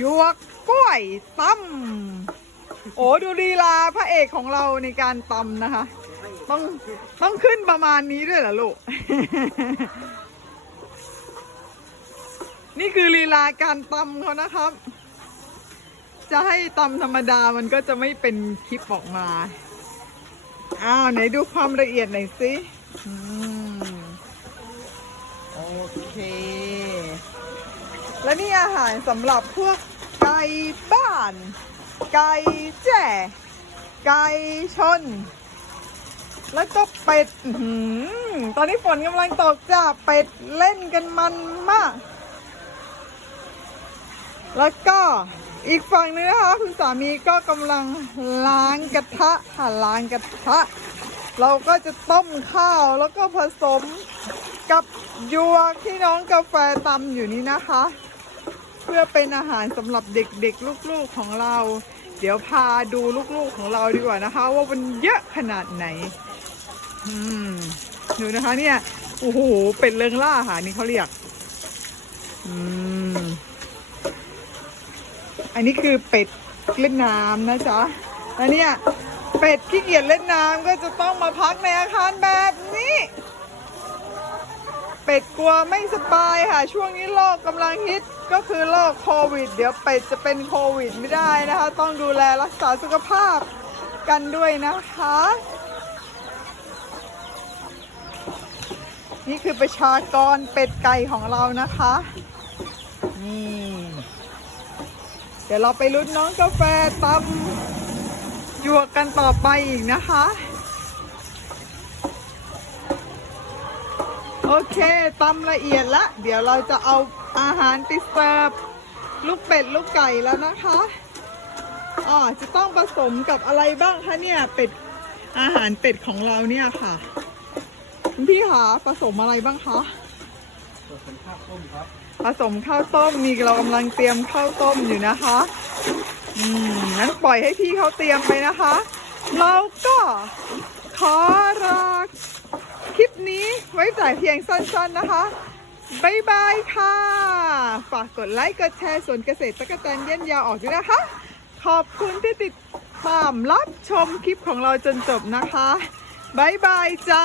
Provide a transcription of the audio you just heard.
ยวกกล้วยตำโอ้ดูลีลาพระเอกของเราในการตำนะคะ ต้องต้องขึ้นประมาณนี้ด้วยเหรอลูก นี่คือลีลาการตำเขานะครับ จะให้ตำธรรมดามันก็จะไม่เป็นคลิปออกมา อ้าว ไหนดูความละเอียดหน่อยสิอโอเค และนี่อาหารสำหรับพวกไก่บ้าน ไก่แจ้ไก่ชน แล้วก็เป็ดอตอนนี้ฝนกำลังตกจ้าเป็ดเล่นกันมันมาก แล้วก็อีกฝั่งนึงนะคะคุณสามีก็กำลังล้างกระทะค่ะล้างกระทะ เราก็จะต้มข้าวแล้วก็ผสมกับยวกที่น้องกาแฟตำอยู่นี้นะคะ พื่อเป็นอาหารสำหรับเด็กๆลูกๆของเรา เดี๋ยวพาดูลูกๆของเราดีกว่านะคะ ว่ามันเยอะขนาดไหน อืมดูนะคะเนี่ยโอ้โหเป็ดเลิงล่าอาหารนี่เขาเรียก อืม อันนี้คือเป็ดเล่นน้ำนะจ๊ะแล้วเนี่ย เป็ดขี้เกียจเล่นน้ำก็จะต้องมาพักในอาคารแบบ เป็ดกลัวไม่สบายค่ะ ช่วงนี้โรคกำลังฮิตก็คือโรคโควิด เดี๋ยวเป็ดจะเป็นโควิดไม่ได้นะคะ ต้องดูแลรักษาสุขภาพกันด้วยนะคะ นี่คือประชากรเป็ดไก่ของเรานะคะ นี่ เดี๋ยวเราไปลุ้นน้องกาแฟตำหยวกกันต่อไปอีกนะคะ โอ เคตำละเอียดละ เดี๋ยวเราจะเอาอาหารไปเสิร์ฟลูกเป็ดลูกไก่แล้วนะคะอ๋อจะต้องผสมกับอะไรบ้างคะเนี่ยเป็ดอาหารเป็ดของเราเนี่ยค่ะคุณพี่คะผสมอะไรบ้างคะส่วนเป็นข้าวต้มครับผสมข้าวต้มนี่เรากำลังเตรียมข้าวต้มอยู่นะคะ อืมงั้นปล่อยให้พี่เขาเตรียมไปนะคะ เราก็ขอลา คลิปนี้ไว้แต่เพียงสั้นๆนะคะบายบายค่ะ ฝากกดไลค์กดแชร์สวนเกษตรตะกะแตนเย็นยาวออกด้วยนะคะ ขอบคุณที่ติดตามรับชมคลิปของเราจนจบนะคะบายบายจ้า